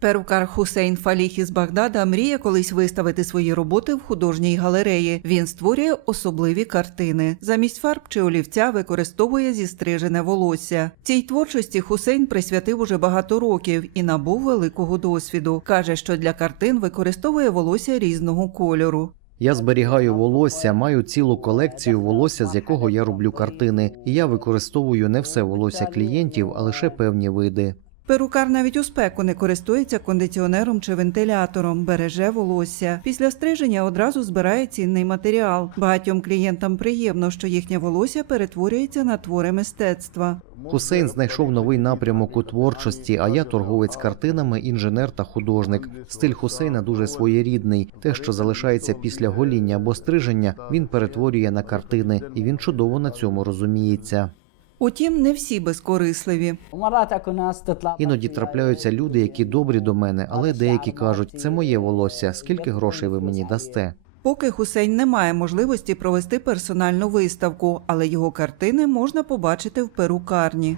Перукар Хусейн Фаліх із Багдада мріє колись виставити свої роботи в художній галереї. Він створює особливі картини. Замість фарб чи олівця використовує зістрижене волосся. Цій творчості Хусейн присвятив уже багато років і набув великого досвіду. каже, що для картин використовує волосся різного кольору. Я зберігаю волосся, маю цілу колекцію волосся, з якого я роблю картини, і я використовую не все волосся клієнтів, а лише певні види. Перукар навіть у спеку не користується кондиціонером чи вентилятором, береже волосся. Після стриження одразу збирає цінний матеріал. Багатьом клієнтам приємно, що їхнє волосся перетворюється на твори мистецтва. Хусейн знайшов новий напрямок у творчості, а я торговець картинами, інженер та художник. Стиль Хусейна дуже своєрідний. Те, що залишається після гоління або стриження, він перетворює на картини, і він чудово на цьому розуміється. Утім, не всі безкорисливі. Іноді трапляються люди, які добрі до мене, але деякі кажуть, це моє волосся. Скільки грошей ви мені дасте? Поки Хусейн не має можливості провести персональну виставку, але його картини можна побачити в перукарні.